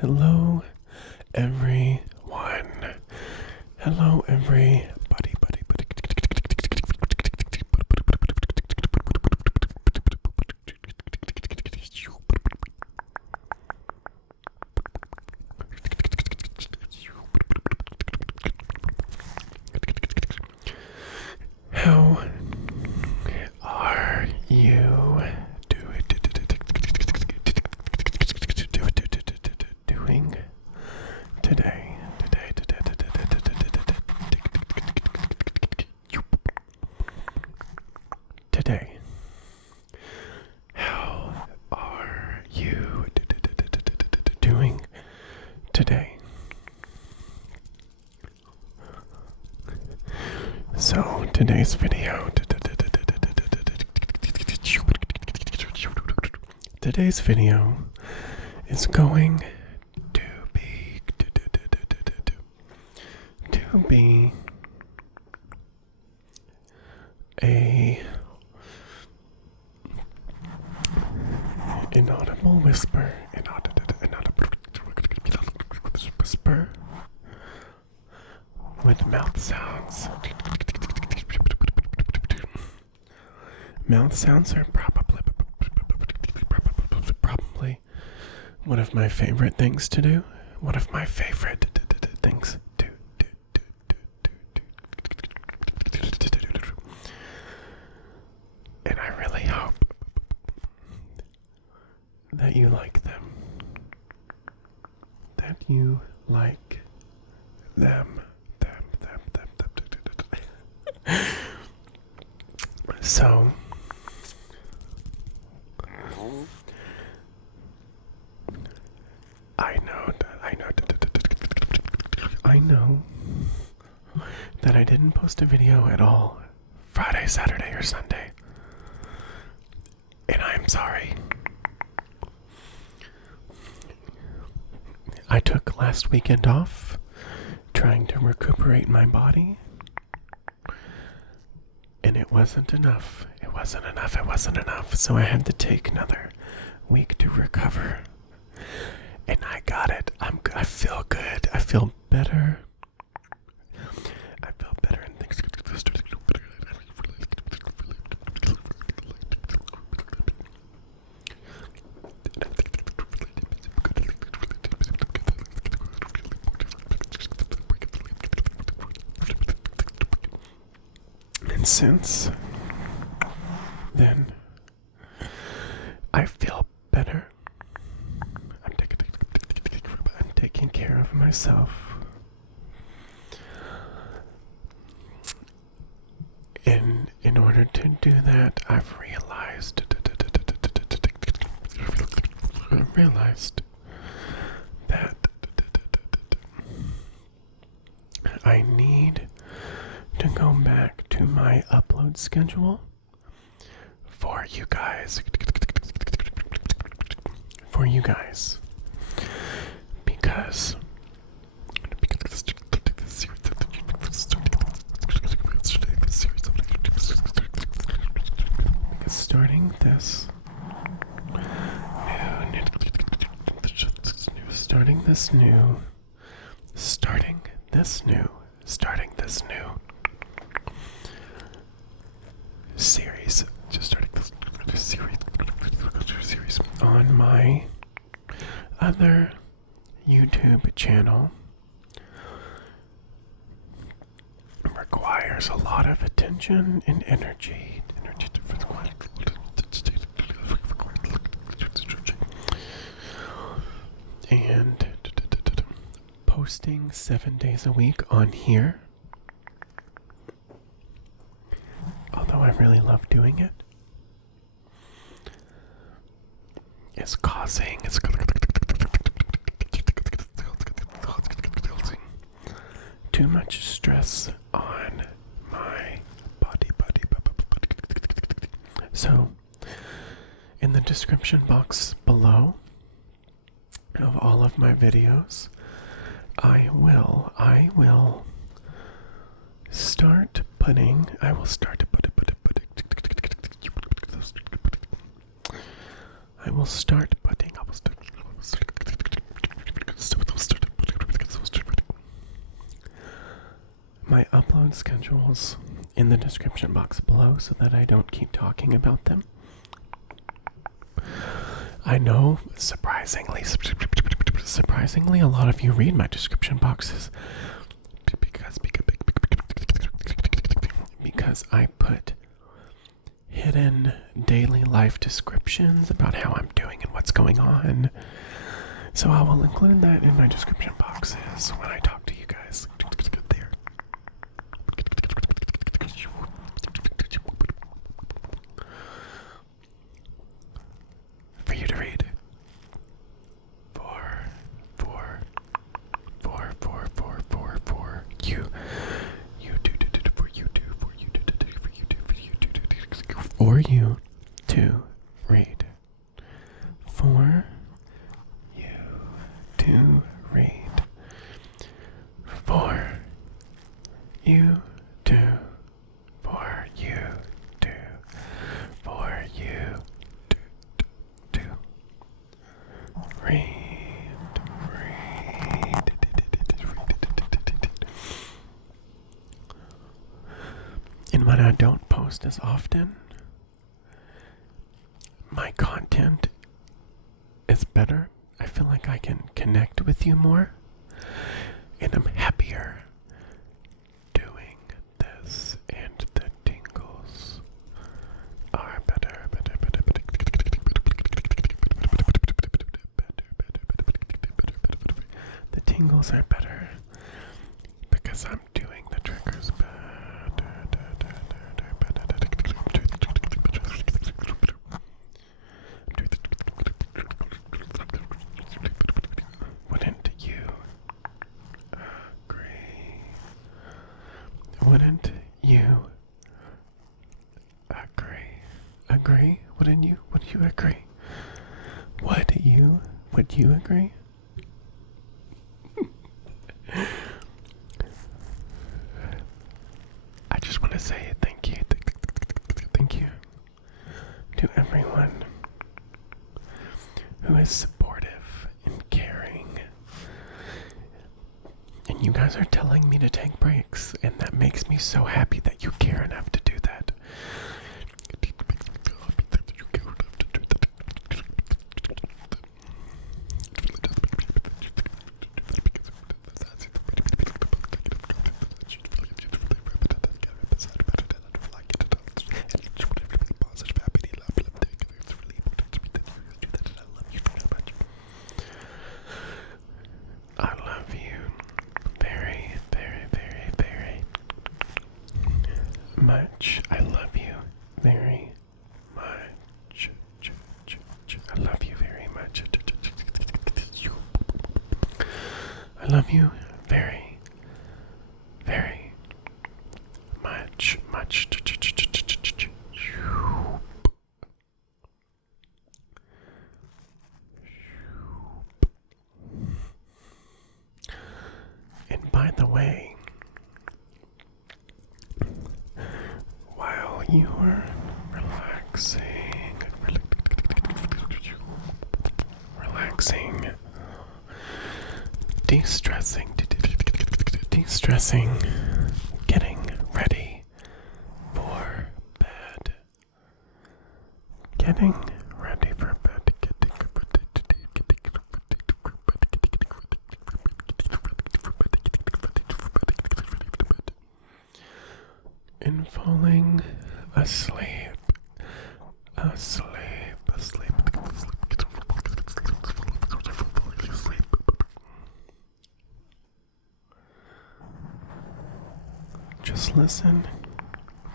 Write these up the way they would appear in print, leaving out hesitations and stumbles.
Hello, everyone. Hello, everybody. How are you doing today? Today. How are you doing today? So today's video is going to be a inaudible whisper, whisper with mouth sounds. Mouth sounds are probably one of my favorite things to do. One of my favorite things to do. And I really hope that you like them. That you like them. So, I know that I didn't post a video at all Friday, Saturday, or Sunday. And I'm sorry. I took last weekend off trying to recuperate my body. And it wasn't enough. It wasn't enough. So I had to take another week to recover. And I got it. I feel good. I feel better. And things started to better. And since then, I feel better. I'm taking care of myself. In order to do that, I've realized that I need to go back to my upload schedule for you guys. Because starting this new series, series on my other YouTube channel requires a lot of attention and energy. And posting 7 days a week on here, although I really love doing it, is causing too much stress on my body. So, in the description box below of all of my videos, I will start putting my upload schedules in the description box below so that I don't keep talking about them. I know, surprisingly, a lot of you read my description boxes because I put hidden daily life descriptions about how I'm doing and what's going on. So I will include that in my description boxes when I talk to you guys there. For you to read. For you. For you to read. For you to read. For you to. For you to. For you to read. And when I don't post as often, my content is better. I feel like I can connect with you more, and I'm happier doing this, and the tingles are better. The tingles are better because I'm doing the triggers better. Wouldn't you agree? Wouldn't you agree? Agree? Wouldn't you? Would you agree? Would you agree? I just want to say thank you. Thank you to everyone who is supportive and caring. And you guys are telling me to take breaks, and that makes me so happy that you care enough to do that. I love you very, very, very, very much. I love you very much. I love you very much. I love you very, very much. And by the way, while you were relaxing, de-stressing, getting ready for bed, and falling asleep. Just listen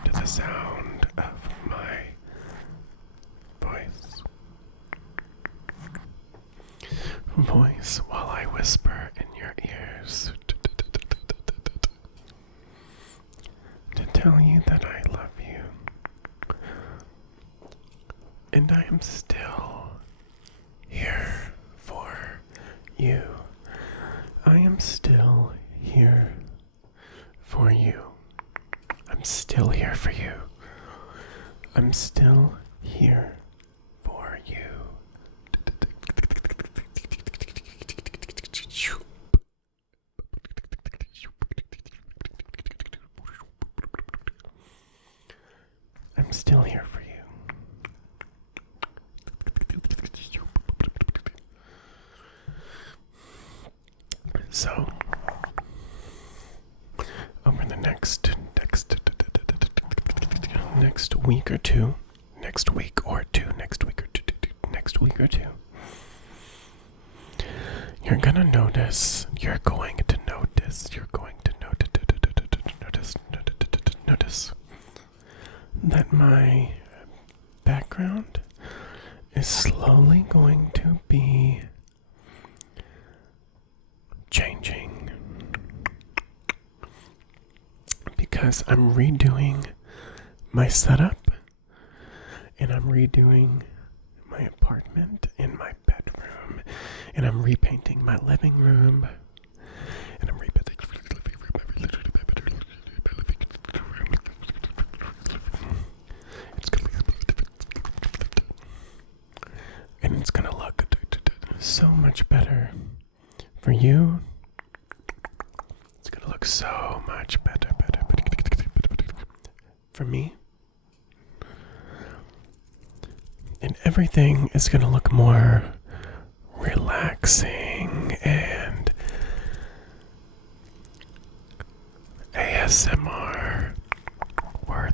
to the sound of my voice while I whisper in your ears to tell you that I love you, and I am still here for you. I am still here for you. I'm still here for you. I'm still here for you. So, over the next week or two, next week or two, you're gonna notice, notice that my background is slowly going to be changing, because I'm redoing my setup, and I'm redoing my apartment and my bedroom, and I'm repainting my living room, and I'm repainting it's gonna look so much better for you. It's gonna look so much better for me. And everything is gonna look more relaxing and ASMR worthy.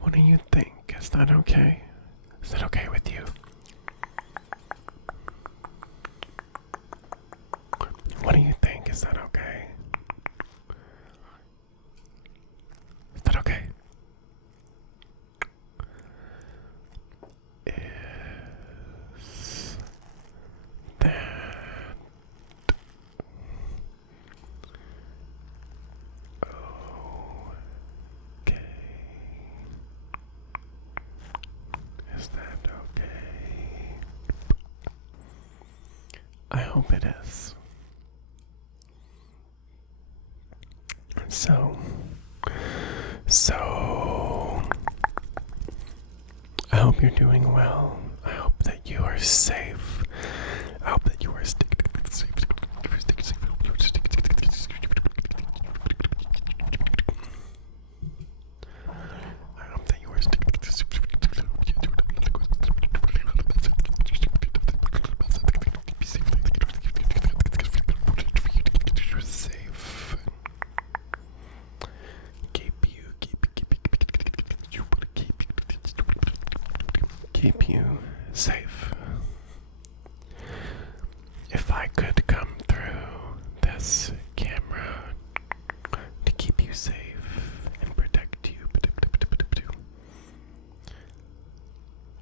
What do you think? Is that okay? Is that okay with you? What do you think? Is that okay? Is that okay? Is that okay? Is that okay? I hope it is. So, I hope you're doing well. I hope that you are safe. I hope that you are safe. I hope that you are safe. Keep you safe. If I could come through this camera to keep you safe and protect you,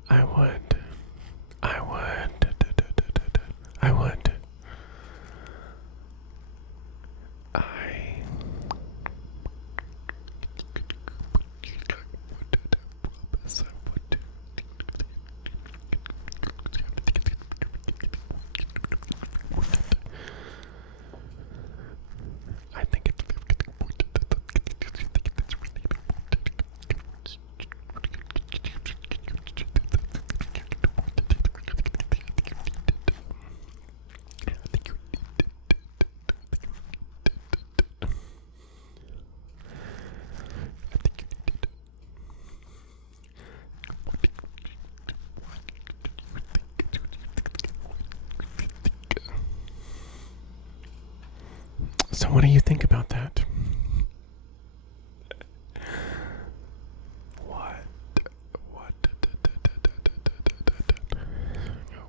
I would. So what do you think about that?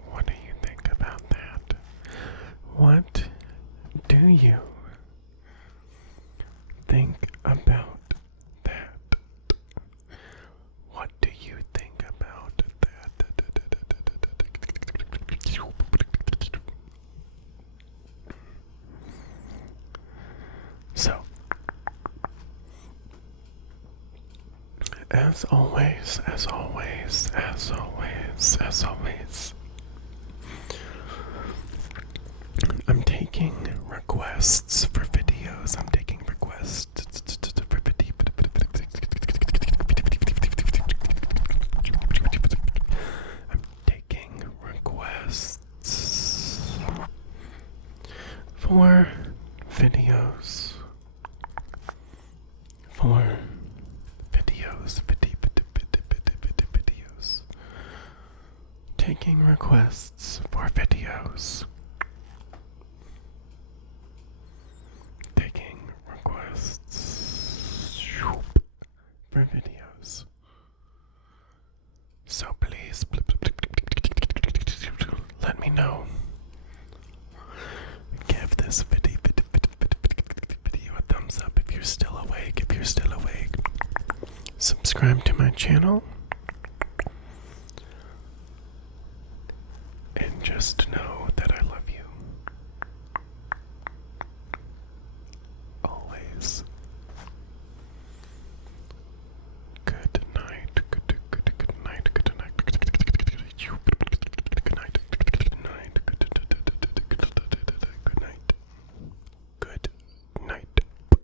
What do you think about that? What do you think about that? What do you think about that? So, as always, I'm taking requests for videos. I'm taking requests for videos. Taking requests for videos. Taking requests for videos. So please, let me know. Give this video a thumbs up if you're still awake. Subscribe to my channel. And just know